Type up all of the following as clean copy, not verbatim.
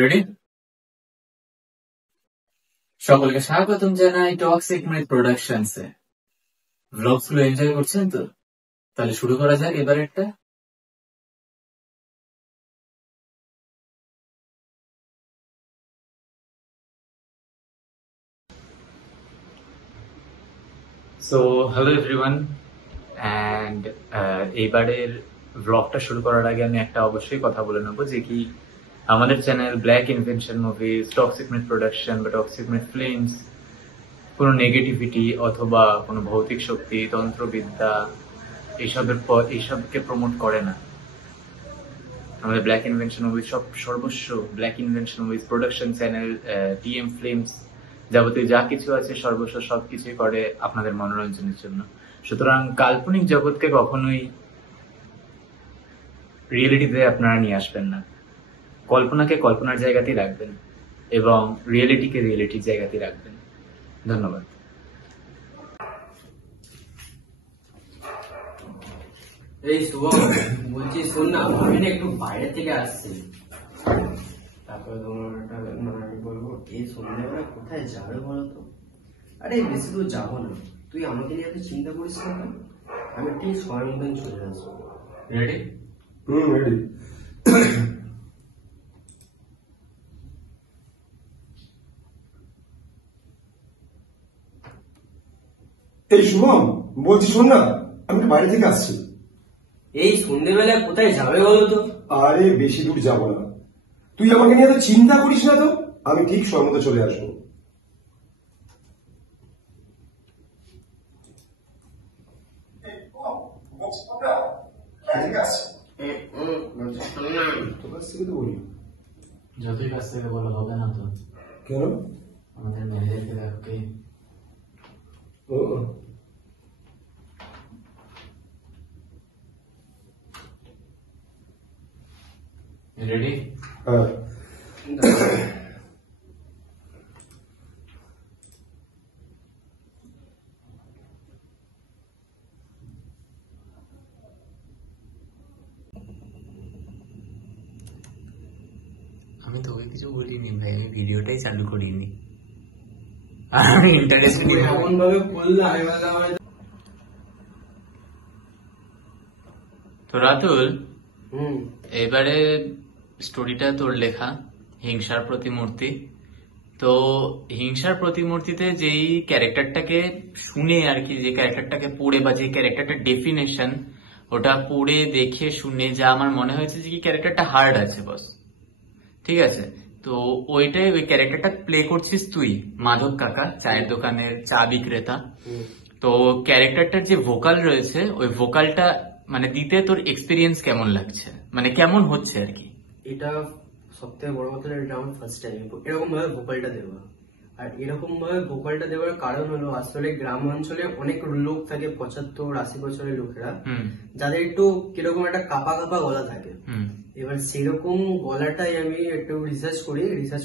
Ready? সকলকে স্বাগতম জানাই টক্সিক মিথ প্রোডাকশনসে। ব্লগস গুলো এনজয় করছেন তো? তাহলে শুরু করা যাক এবার একটা। সো হ্যালো এভরিওয়ান, অ্যান্ড এইবারের ব্লগটা শুরু করার আগে আমি একটা অবশ্যই কথা বলে নেবো যে কি আমাদের channel black invention movies, toxic myth production বা টক্সিক মিথ ফিল্মস কোনো নেগেটিভিটি অথবা কোনো ভৌতিক শক্তি, তন্ত্রবিদ্যা এইসবকে প্রমোট করে না। আমাদের ব্ল্যাক ইনভেনশন মুভিজ সর্বস্ব black invention movies production channel, TM films, যাবতীয় যা কিছু আছে সর্বস্ব সবকিছুই করে আপনাদের মনোরঞ্জনের জন্য। সুতরাং কাল্পনিক জগৎকে কখনোই রিয়েলিটিতে আপনারা নিয়ে আসবেন না। কল্পনাকে কল্পনার জায়গাতেই রাখবেন এবং রিয়েলিটিকে রিয়েলিটির জায়গাতেই রাখবেন। ধন্যবাদ। এই শুভম, বলছি শোন না, আমি না একটু বাইরে থেকে আসছি। তারপরে তোমার আমি বলবো এই সন্ধ্যাবেলা কোথায় যাবে বলো তো? আরে বেশি দূর যাবো না, তুই আমাকে নিয়ে এত চিন্তা করিস না। আমি ঠিক সময় মতন চলে আসবো। রেডি? রেডি। এই শুভম, বলছি শোন না, আমি একটু বাইরে থেকে আসছি। এই সন্ধ্যেবেলা কোথায় যাবে বলো তো? আরে বেশি দূর যাবো না, তুই আমাকে নিয়ে এত চিন্তা করিস না তো, আমি ঠিক সময় মতো চলে আসবো। তোর কাছ থেকে তো বলি। যতই কাছ থেকে বলা হবে না তো। কেন? আমাদের ম্যানেজারকে দেখো কে। ও রেডি? হ্যাঁ। আমি তোকে কিছু বলিনি ভাই, আমি ভিডিওটাই চালু করিনি। আমি ইন্টারেস্ট এমন ভাবে বললা তো রাতুল, হুম, এবারে স্টোরিটা তোর লেখা হিংসার প্রতিমূর্তি। তো হিংসার প্রতিমূর্তিতে যেই ক্যারেক্টারটাকে শুনে আর কি, যে ক্যারেক্টারটাকে পড়ে বা যে ক্যারেক্টারটার ডেফিনেশন ওটা পড়ে দেখে শুনে যা আমার মনে হয়েছে যে কি ক্যারেক্টারটা হার্ড আছে বস। ঠিক আছে, তো ওই ক্যারেক্টারটা প্লে করছিস তুই, মাধব কাকা, চায়ের দোকানের চা বিক্রেতা। তো ক্যারেক্টারটার যে ভোকাল রয়েছে ওই ভোকালটা মানে দিতে তোর এক্সপিরিয়েন্স কেমন লাগছে, মানে কেমন হচ্ছে আর কি? এটা সব থেকে বড় কথা, এটা আমার ফার্স্ট টাইম এরকম ভাবে ভোকালটা দেওয়া। আর এরকম ভাবে ভোকালটা দেওয়ার কারণ হলো আসলে গ্রাম অঞ্চলে অনেক লোক থাকে, 75-80 বছরের লোকেরা, যাদের একটু কিরকম একটা কাপা কাপা গলা থাকে। এবার সেরকম গলাটাই আমি একটু রিসার্চ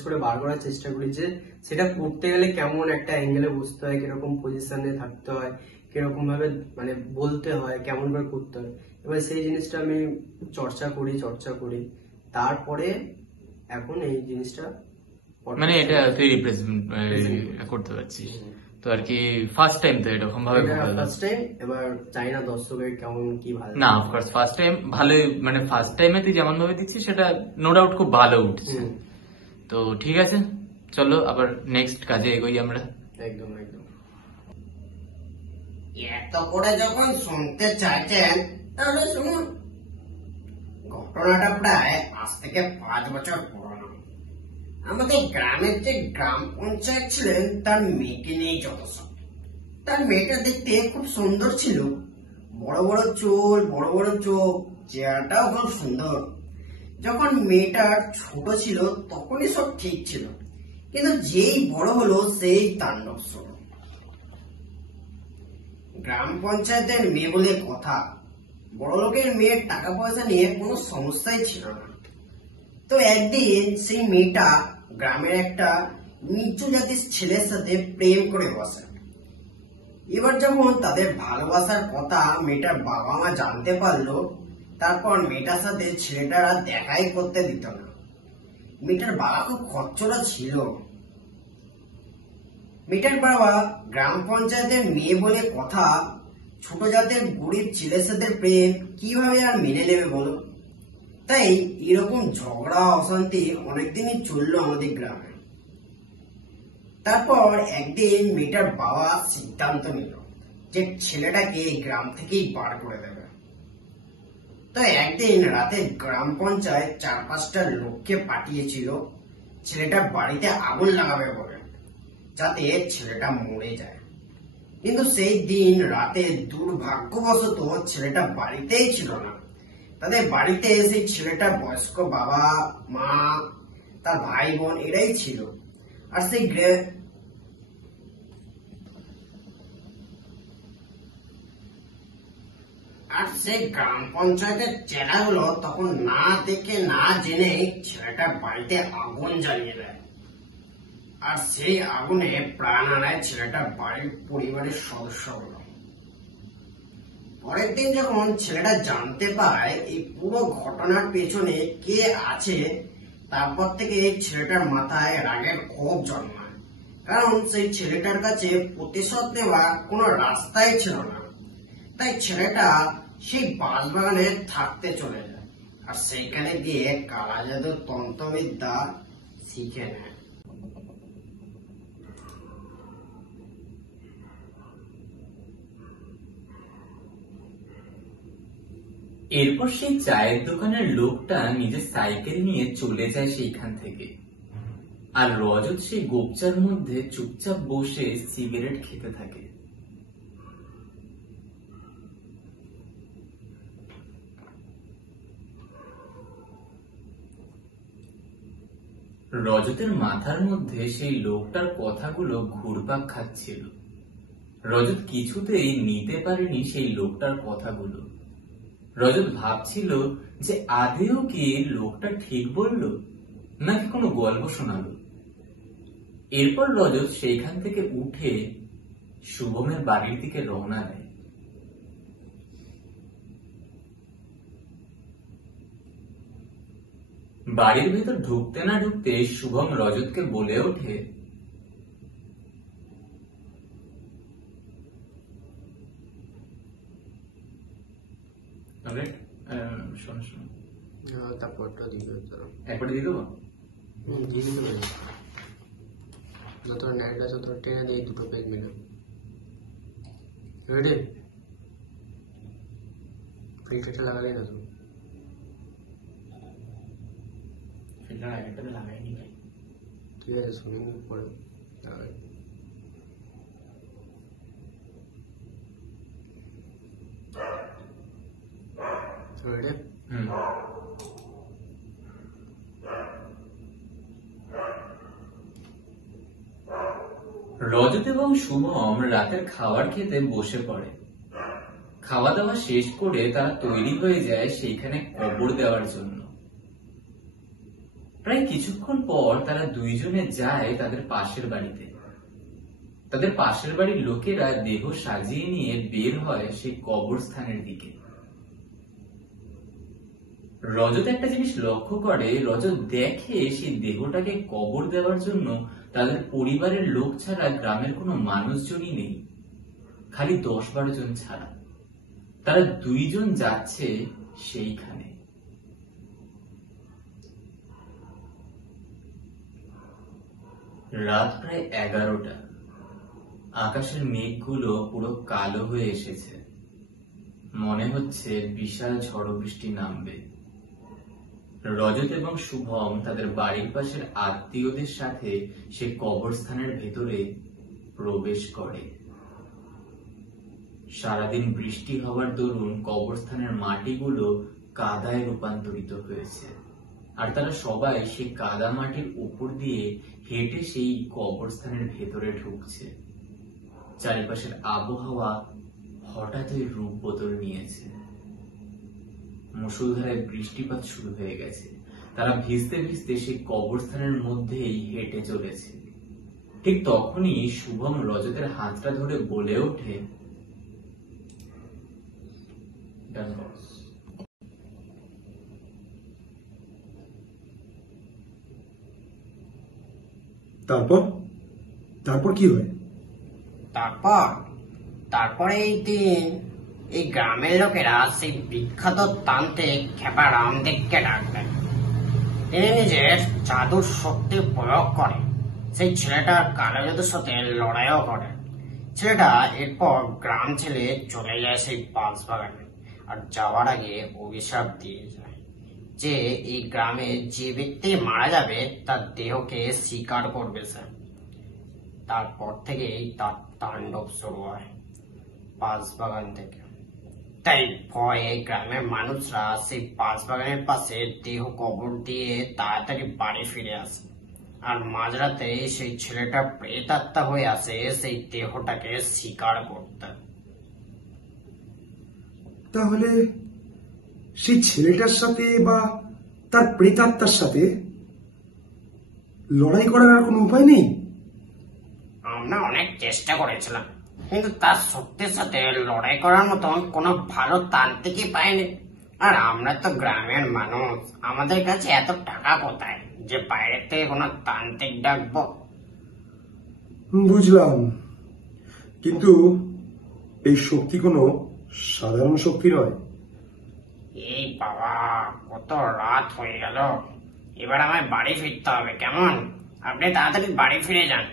করে বার করার চেষ্টা করি যে সেটা করতে গেলে কেমন একটা অ্যাঙ্গেলে বসতে হয়, কিরকম পজিশনে থাকতে হয়, কিরকম ভাবে মানে বলতে হয়, কেমন করে করতে হয়। এবার সেই জিনিসটা আমি চর্চা করি তারপরে এখন এই জিনিসটা মানে এটা তুই রিপ্রেজেন্ট করতে পারছিস তো আর কি। ফার্স্ট টাইম তো এরকম ভাবে ফার্স্ট টাইম, এবার চাই না দর্শকের কেমন কি ভালো না, অফকোর্স ফার্স্ট টাইম ভালো, মানে ফার্স্ট টাইমে তুই যেমন ভাবে দিচ্ছিস সেটা নো ডাউট খুব ভালো উঠছে। তো ঠিক আছে, চলো আবার নেক্সট কাজে এগোই আমরা। একদম একদম। এত করে যখন শুনতে চাইছেন তাহলে শুনুন। ঘটনাটা প্রায় আজ থেকে 5 বছর পুরনো। আমাদের গ্রামের যে গ্রাম পঞ্চায়েত ছিলেন তার মেয়েকে নিয়ে যত সব। তার মেয়েটা দেখতে খুব সুন্দর ছিল, বড় বড় চুল, বড় বড় চোখ, চেহারাটাও খুব সুন্দর। যখন মেয়েটা ছোট ছিল তখনই সব ঠিক ছিল, কিন্তু যেই বড় হলো সেই তাণ্ডব শুরু। গ্রাম পঞ্চায়েতের মেয়ে বলে কথা, বড় লোকের মেয়ের টাকা পয়সা নিয়ে কোনো সমস্যাই ছিল না। তো একদিন সেই মেয়েটা গ্রামের একটা নিচু জাতির ছেলের সাথে প্রেম করে বসে। এবার যখন তাদের ভালোবাসার কথা মেয়েটার বাবা মা জানতে পারলো, তারপর মেয়েটার সাথে ছেলেটারা দেখাই করতে দিত না। মেয়েটার বাবা খুব খচ্চরা ছিল। মেয়েটার বাবা গ্রাম পঞ্চায়েতের মেয়ে বলে কথা, ছোট জাতের গরিব ছেলেদের প্রেম কিভাবে আর মেনে নেবে বলো। তাই এরকম ঝগড়া অশান্তি অনেকদিনই চললো আমাদের গ্রামে। তারপর একদিন মেয়েটার বাবা সিদ্ধান্ত নিল যে ছেলেটাকে এই গ্রাম থেকেই বার করে দেবে। তো একদিন রাতে গ্রাম পঞ্চায়েত 4-5টা লোককে পাঠিয়েছিল ছেলেটার বাড়িতে আগুন লাগাবে বলে, যাতে ছেলেটা মরে যায়। কিন্তু সেই দিন রাতে দুর্ভাগ্যবশত ছেলেটা বাড়িতেই ছিল না। তাদের বাড়িতে সেই ছেলেটার বয়স্ক বাবা মা, তার ভাই বোন এরাই ছিল। আর সেই গ্রাম পঞ্চায়েতের চেলাগুলো তখন না দেখে না জেনে ছেলেটার বাড়িতে আগুন জ্বালিয়ে দেয়। আর সেই আগুনে প্রাণ হারায় ছেলেটার বাড়ির পরিবারের সদস্যগুলো। পরের দিন যখন ছেলেটা জানতে পায় এই পুরো ঘটনার পেছনে কে আছে, তারপর থেকে ছেলেটার মাথায় রাগের ক্ষোভ জন্মায়। কারণ সেই ছেলেটার কাছে প্রতিশোধ নেওয়ার কোনো রাস্তাই ছিল না। তাই ছেলেটা সেই বাঁশবাগানে থাকতে চলে যায় আর সেইখানে গিয়ে কালা জাদুর তন্ত্রবিদ্যা শিখে নেয়। এরপর সেই চায়ের দোকানের লোকটা নিজের সাইকেল নিয়ে চলে যায় সেইখান থেকে, আর রজত সেই গোপচার মধ্যে চুপচাপ বসে সিগারেট খেতে থাকে। রজতের মাথার মধ্যে সেই লোকটার কথাগুলো ঘুরপাক খাচ্ছিল। রজত কিছুতেই নিতে পারেনি সেই লোকটার কথাগুলো। রজত ভাবছিল যে আদেও কি লোকটা ঠিক বলল নাকি কোনো গল্প শোনালো। এরপর রজত সেইখান থেকে উঠে শুভমের বাড়ির দিকে রওনা দেয়। বাড়ির ভেতর ঢুকতে না ঢুকতে শুভম রজতকে বলে ওঠে, শোনো শোনো, তারপরটা দিয়ে দেবো, একবারে দিয়ে দেবো। দিয়ে দিতে পারি। যতটা নেট আছে ততটা টেনে দিয়ে 2 পেজ মিলে রেডি। ফিল্টারটা লাগালেই না তুমি? ফিল্টার আগেরটাতে লাগাইনি ভাই। ঠিক আছে, শুনে পরে লাগাই। রেডি? রজত এবং শুভম রাতের খাবার খেতে বসে পড়ে। খাওয়া দাওয়া শেষ করে তারা তৈরি হয়ে যায় সেইখানে কবর দেওয়ার জন্য। প্রায় কিছুক্ষণ পর তারা দুইজনে যায় তাদের পাশের বাড়িতে। তাদের পাশের বাড়ির লোকেরা দেহ সাজিয়ে নিয়ে বের হয় সেই কবরস্থানের দিকে। রজত একটা জিনিস লক্ষ্য করে, রজত দেখে সেই দেহটাকে কবর দেওয়ার জন্য তাদের পরিবারের লোক ছাড়া গ্রামের কোনো মানুষজনই নেই, খালি 10-12 জন ছাড়া। তারা দুইজন যাচ্ছে সেইখানে। রাত প্রায় 11টা। আকাশের মেঘগুলো পুরো কালো হয়ে এসেছে। মনে হচ্ছে বিশাল ঝড় বৃষ্টি নামবে। রজত এবং শুভম তাদের বাড়ির পাশের আত্মীয়দের সাথে সে কবরস্থানের ভেতরে প্রবেশ করে। সারাদিন বৃষ্টি হওয়ার দরুন কবরস্থানের মাটিগুলো কাদায় রূপান্তরিত হয়েছে, আর তারা সবাই সেই কাদা মাটির উপর দিয়ে হেঁটে সেই কবরস্থানের ভেতরে ঢুকছে। চারিপাশের আবহাওয়া হঠাৎই রূপ বদল নিয়েছে। মুষলধারে বৃষ্টিপাত শুরু হয়ে গেছে। তারা ভিজতে ভিজতে সেই কবরস্থানের মধ্যেই হেঁটে চলেছে। ঠিক তখনই শুভম রজতের হাতটা ধরে বলে ওঠে, তারপর তারপর কি হয়? তারপরে এই দিন এই গ্রামের লোকেরা সেই বিখ্যাত তান্ত্রিক খেপা রামদেবকে ডাকলেন। তিনি নিজের জাদুর শক্তি প্রয়োগ করে সেই ছেলেটার কালো জাদুর সাথে লড়াইও করে। ছেলেটা এরপর গ্রাম ছেড়ে চলে যায় সেই বাঁশবাগানে, আর যাওয়ার আগে অভিশাপ দিয়ে যায় যে এই গ্রামে যে ব্যক্তি মারা যাবে তার দেহকে শিকার করবে সে। তারপর থেকেই তার তাণ্ডব শুরু হয় বাঁশবাগান থেকে। তাই ভয়ে গ্রামের মানুষরা সেই বাঁশবাগানের পাশে দেহ কবর দিয়ে তাড়াতাড়ি বাড়ি ফিরে আসে, আর মাঝরাতে সেই ছেলেটা প্রেতাত্মা হয়ে আসে সেই দেহটাকে শিকার করতে। তাহলে সেই ছেলেটার সাথে বা তার প্রেতাত্মার সাথে লড়াই করার আর কোনো উপায় নেই? আমরা অনেক চেষ্টা করেছিলাম, কিন্তু তার শক্তির সাথে লড়াই করার মতন কোনো ভালো তান্ত্রিকই পাইনি। আর আমরা তো গ্রামের মানুষ, আমাদের কাছে এত টাকা কোথায় যে বাইরের থেকে কোনো তান্ত্রিক ডাকবো? বুঝলাম, কিন্তু এই শক্তি কোনো সাধারণ শক্তি নয়। এই বাবা, কত রাত হয়ে গেল, এবার আমায় বাড়ি ফিরতে হবে। কেমন? আপনি তাড়াতাড়ি বাড়ি ফিরে যান।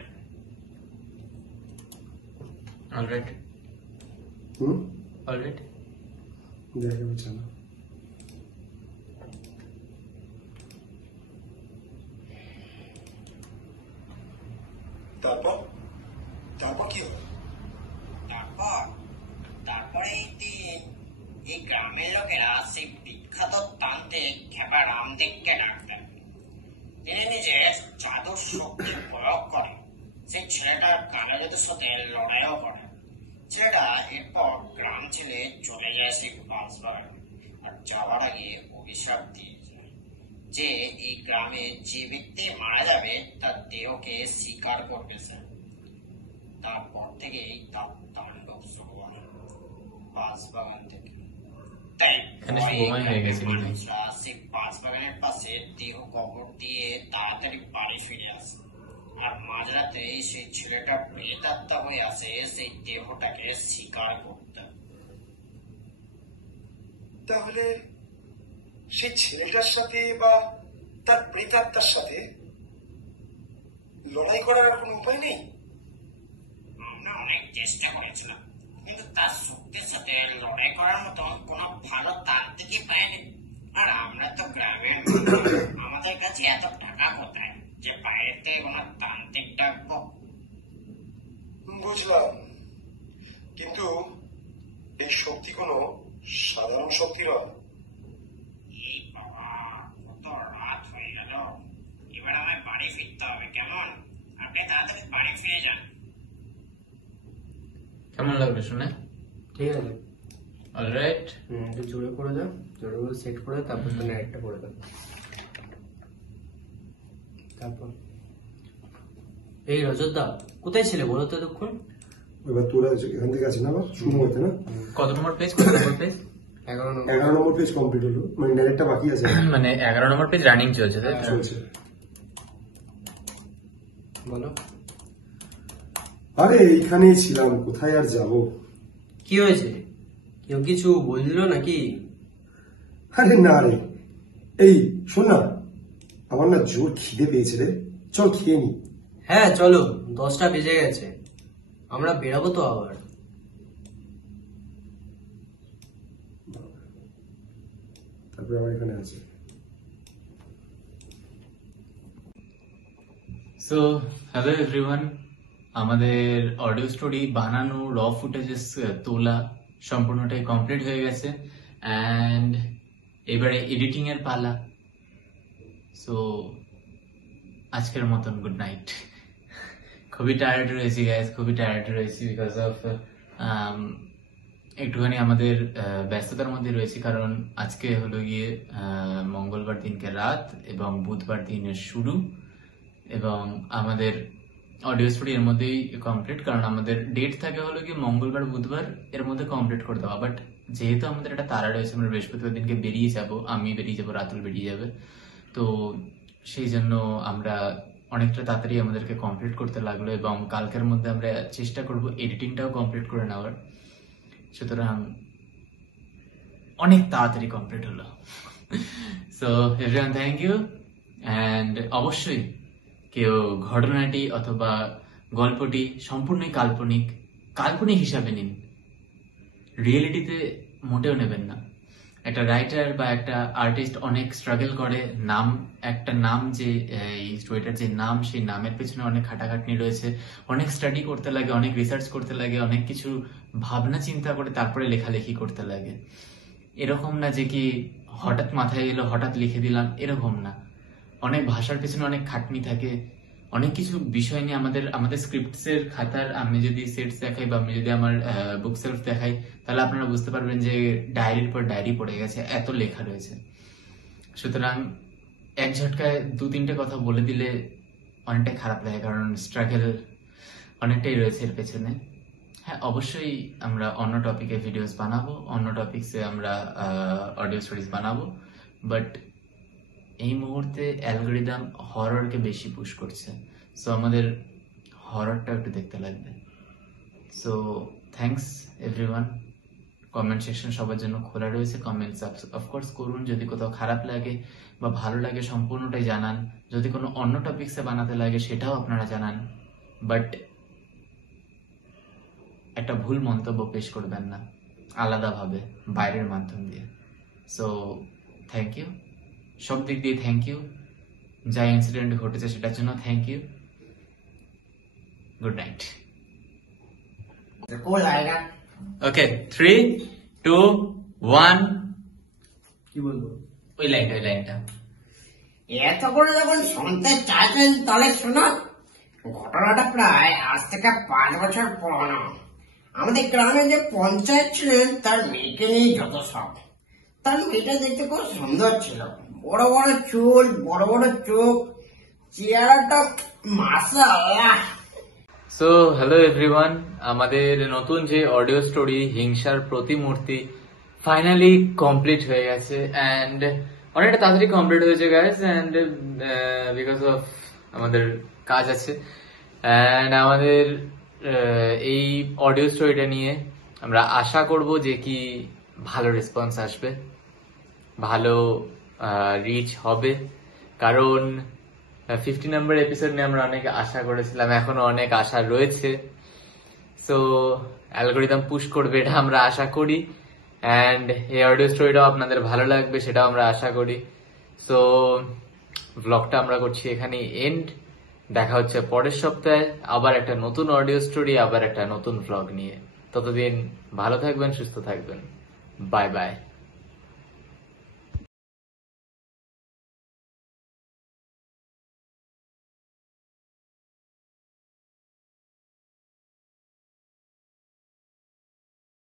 অলরাইট হুম, অলরাইট। দেখা হচ্ছে না। তারপর তারপর কি হয়? তারপরে এই দিন এই গ্রামের লোকেরা সেই বিখ্যাত তান্ত্রিক খেপা রামদেবকে ডাকলেন। তিনি নিজের জাদুর শক্তি প্রয়োগ করে সেই ছেলেটার কালো জাদুর সাথে লড়াইও করে। ছেলেটা এরপর গ্রাম ছেড়ে চলে যায় সেই বাঁশবাগানে, আর যাওয়ার আগে অভিশাপ দিয়ে যায় যে এই গ্রামে যে ব্যক্তি মারা যাবে তার দেহকে শিকার করবে সে। তারপর থেকেই তার তাণ্ডব শুরু হয় বাঁশবাগান থেকে। তাই এখানে সময় হয়ে গেছে কিন্তু। মানুষরা সেই বাঁশবাগানের পাশে দেহ কবর দিয়ে তাড়াতাড়ি বাড়ি ফিরে আসে, আর মাঝরাতে সেই ছেলেটা প্রেতাত্মা হয়ে আসে সেই দেহটাকে শিকার করতে। তাহলে সেই ছেলেটার সাথে বা তার প্রেতাত্মার সাথে লড়াই করার আর কোনো উপায় নেই? আমরা অনেক চেষ্টা করেছিলাম, কিন্তু তার শক্তির সাথে লড়াই করার মতো কোনো ভালো তান্ত্রিকই পাইনি। আর আমরা তো গ্রামের মানুষ, আমাদের কাছে এত টাকা কোথায় যে বাইরের থেকে কোনো তান্ত্রিক ডাকবো? বুঝলাম, কিন্তু এই শক্তি কোনো সাধারণ শক্তি নয়। এই বাবা, কত রাত হয়ে গেল, এবার আমায় বাড়ি ফিরতে হবে। কেমন? আপনি তাড়াতাড়ি বাড়ি ফিরে যান। কেমন লাগলো শুনে? ঠিক আছে। অলরাইট। একটু জোরে করে দাও, জোরে করে সেট করে দাও, তারপর তুমি একটা করে দাও। তারপর এই রজত দা কোথায় ছিলে বলো তো এতক্ষণ? এবার তোরা এখান থেকে আছে না, আবার শুরু হতে না? কত নম্বর পেজ? কত নম্বর পেজ? 11 নম্বর পেজ কমপ্লিট হলো, মানে ডাইরেক্টটা বাকি আছে। মানে 11 নম্বর পেজ রানিং চলছে, তাই তো? চলছে। বলো আরে এইখানেই ছিলাম, কোথায় আর যাব? কি হয়েছে? কেউ কিছু বললো নাকি? আরে না রে, এই শোন না, আমার না জোর খিদে পেয়েছে রে, চল খেয়ে নি। হ্যাঁ চলো, 10টা বেজে গেছে, আমরা বেরাবো তো আবার। তারপরে আমার এখানে আছে। সো হ্যালো এভরিওয়ান, আমাদের অডিও স্টোরি বানানো, র ফুটেজেস তোলা সম্পূর্ণটাই কমপ্লিট হয়ে গেছে, অ্যান্ড এবারে এডিটিং এর পালা। সো আজকের মতন গুড নাইট। খুবই টায়ার্ড রয়েছি গাইজ, খুবই টায়ার্ড রয়েছি বিকজ অফ একটুখানি আমাদের ব্যস্ততার মধ্যে রয়েছি, কারণ আজকে হলো গিয়ে মঙ্গলবার দিনকে রাত এবং বুধবার দিনের শুরু, এবং আমাদের অডিও স্টোরি এর মধ্যেই কমপ্লিট, কারণ আমাদের ডেট থাকে হলো কি মঙ্গলবার বুধবার এর মধ্যে কমপ্লিট করে দেওয়া। বাট যেহেতু আমাদের একটা তারা রয়েছে, আমরা বৃহস্পতিবার দিনকে বেরিয়ে যাব, আমি বেরিয়ে যাব, রাতুল বেরিয়ে যাবে, তো সেই জন্য আমরা অনেকটা তাড়াতাড়ি আমাদেরকে কমপ্লিট করতে লাগলো এবং কালকের মধ্যে আমরা চেষ্টা করব এডিটিংটাও কমপ্লিট করে নেওয়ার। সুতরাং অনেক তাড়াতাড়ি কমপ্লিট হলো। So everyone thank you. And অবশ্যই কেউ ঘটনাটি অথবা গল্পটি সম্পূর্ণই কাল্পনিক হিসাবে নিন, রিয়েলিটিতে মোটেও নেবেন না। একটা রাইটার বা একটা আর্টিস্ট অনেক স্ট্রাগল করে, একটা নাম যে এই স্টোরিটার যে নাম, সেই নামের পেছনে অনেক খাটাখাটনি রয়েছে, অনেক স্টাডি করতে লাগে, অনেক রিসার্চ করতে লাগে, অনেক কিছু ভাবনা চিন্তা করে তারপরে লেখালেখি করতে লাগে। এরকম না যে কি হঠাৎ মাথায় এলো হঠাৎ লিখে দিলাম, এরকম না। অনেক ভাষার পেছনে অনেক খাটনি থাকে, অনেক কিছু বিষয় নিয়ে আমাদের স্ক্রিপ্টস এর খাতার আমি যদি সেটস দেখাই বা আমি যদি আমার বুক সেলফ দেখাই, তাহলে আপনারা বুঝতে পারবেন যে ডায়েরির পর ডায়েরি পড়ে গেছে, এত লেখা রয়েছে। সুতরাং এক ঝটকায় 2-3টে কথা বলে দিলে অনেকটাই খারাপ লাগে, কারণ স্ট্রাগল অনেকটাই রয়েছে এর পেছনে। হ্যাঁ, অবশ্যই আমরা অন্য টপিকে ভিডিওস বানাবো, অন্য টপিকসে আমরা অডিও স্টোরিজ বানাবো, বাট এই মুহূর্তে অ্যালগরিদম হররকে বেশি পুশ করছে, সো আমাদের হররটা একটু দেখতে লাগবে। So thanks everyone. Comment section সবার জন্য খোলা রয়েছে, কমেন্টস অফকোর্স করুন। যদি কোথাও খারাপ লাগে বা ভালো লাগে সম্পূর্ণটাই জানান, যদি কোনো অন্য টপিকসে বানাতে লাগে সেটাও আপনারা জানান, বাট একটা ভুল মন্তব্য পেশ করবেন না আলাদাভাবে বাইরের মাধ্যম দিয়ে। সো থ্যাংক ইউ, সব দিক দিয়ে থ্যাংক ইউ, যা ইনসিডেন্ট ঘটেছে সেটার জন্য thank you. Good night. Okay, 3, 2, 1। কি বলবো? ওই লাইনটা এত করে যখন শুনতে চাইছেন তাহলে শোনান। ঘটনাটা প্রায় আজ থেকে 5 বছর পুরনো। আমাদের গ্রামে যে পঞ্চায়েত ছিলেন তার মেয়েকে নিয়ে যত সব। তার মেয়েটা দেখতে খুব সুন্দর ছিল, বড় বড় চুল, বড় বড় চোখ, চেহারাটা মাশাআল্লাহ। সো হ্যালো এভরিওয়ান, আমাদের নতুন যে অডিও স্টোরি হিংসার প্রতিমূর্তি ফাইনালি কমপ্লিট হয়ে গেছে, অ্যান্ড অনেকটা তাড়াতাড়ি কমপ্লিট হয়েছে গাইস, অ্যান্ড বিকজ অফ আমাদের কাজ আছে। অ্যান্ড আমাদের এই অডিও স্টোরিটা নিয়ে আমরা আশা করব যে কি ভালো রেসপন্স আসবে, ভালো রিচ হবে, কারণ 50 নম্বর এপিসোড নিয়ে আমরা অনেক আশা করেছিলাম, এখনো অনেক আশা রয়েছে। সো অ্যালগরিদম পুশ করবে এটা আমরা আশা করি, অ্যান্ড এই অডিও স্টোরিটাও আপনাদের ভালো লাগবে সেটাও আমরা আশা করি। সো ব্লগটা আমরা করছি এখানে এন্ড। দেখা হচ্ছে পরের সপ্তাহে আবার একটা নতুন অডিও স্টোরি, আবার একটা নতুন ব্লগ নিয়ে। ততদিন ভালো থাকবেন, সুস্থ থাকবেন। Bye bye.